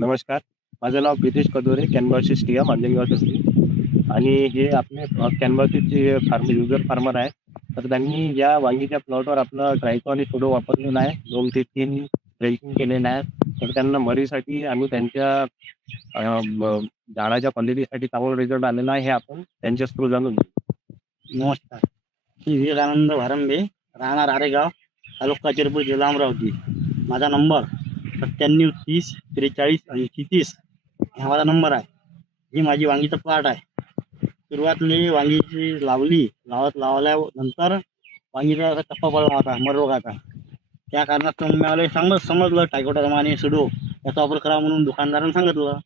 नमस्कार. माझं नाव प्रितेश कदोरे, कॅनव्हासिस टिया मांजरेगाव असते आणि हे आपले कॅनव्हासिसचे युजर फार्मर आहे. तर त्यांनी या वांगीच्या प्लॉटवर आपलं ट्रायको आणि सोडो वापरलेला आहे. 2 ते 3 ड्रेसिंग केलेलं आहे. तर त्यांना मरीसाठी आम्ही त्यांच्या झाडाच्या क्वालिटीसाठी चांगला रिझल्ट आलेला आहे. हे आपण त्यांच्या थ्रू जाणून घेऊ. नमस्कार. मी विवेकानंद भारंबे, राहणार आरेगाव, तालुका चिरपूर, जिल्हा अमरावती. माझा नंबर 97 30 43 80 30 हा माझा नंबर आहे. ही माझी वांगीचं प्लॉट आहे. सुरुवातीला वांगीची लावल्यानंतर वांगीचा असा टप्पा पडला होता मररोगाचा. त्या कारणास्तव मला समजलं टायकोडर्मा सुडो याचा वापर करा म्हणून दुकानदारानं सांगितलं.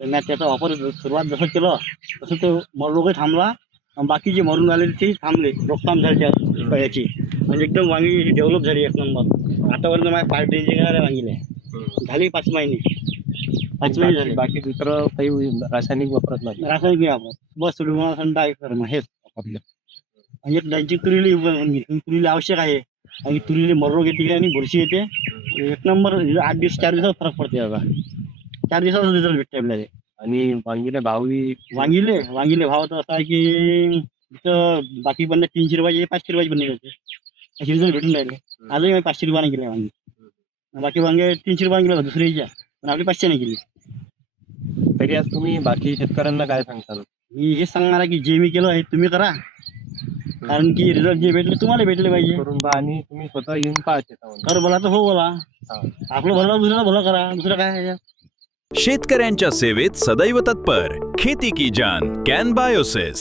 तर मी त्याचा वापर सुरुवात जसं केलं तसं तो मररोगही थांबला. बाकीचे मरून आलेले ते थांबले. रोखताम झाली त्या याची, म्हणजे एकदम वांगी डेव्हलप झाली एक नंबर. आतापर्यंत माझ्या 5 ड्रेसिंग येणाऱ्या वांगीला झाली 5 महिने. 5 महिने झाले. बाकी दुसरं काही रासायनिक वापरत नाही. रासायनिक नाही आपण बस सुडो संडा हेच वापरलं. म्हणजे त्यांची तुरीला आवश्यक आहे. आणि तुरीला मररोग येते आणि बुरशी येते. एक नंबर 8 दिवस 4 दिवसात फरक पडते. आता 4 दिवसाचा रिझल्ट भेटते आपल्याला. आणि वांगीला भावही वांगीले भाव तर असा आहे की तिथं बाकी पण 300 रुपयाचे 500 रुपयाचे बनले होते. असे रिझल्ट भेटून राहिले. आजही मी 500 रुपयाने गेले वांगी. बाकी वांगे 300 रुपयाने गेले दुसऱ्याच्या, पण आपली 500 ने गेली. तरी आज तुम्ही बाकी शेतकऱ्यांना काय सांगताल? मी हेच सांगणार आहे की जे मी केलं हे तुम्ही करा. कारण की रिझल्ट जे भेटले तुम्हाला भेटले पाहिजे. करून पहा आणि तुम्ही स्वतः येऊन पहा शेतामध्ये. तर बोला तर हो बोला. आपलं भलं दुसऱ्याला भलं करा. दुसरं काय आहे? शेतकऱ्यांच्या सेवेत सदैव तत्पर खेती की जान कॅन बायोसिस.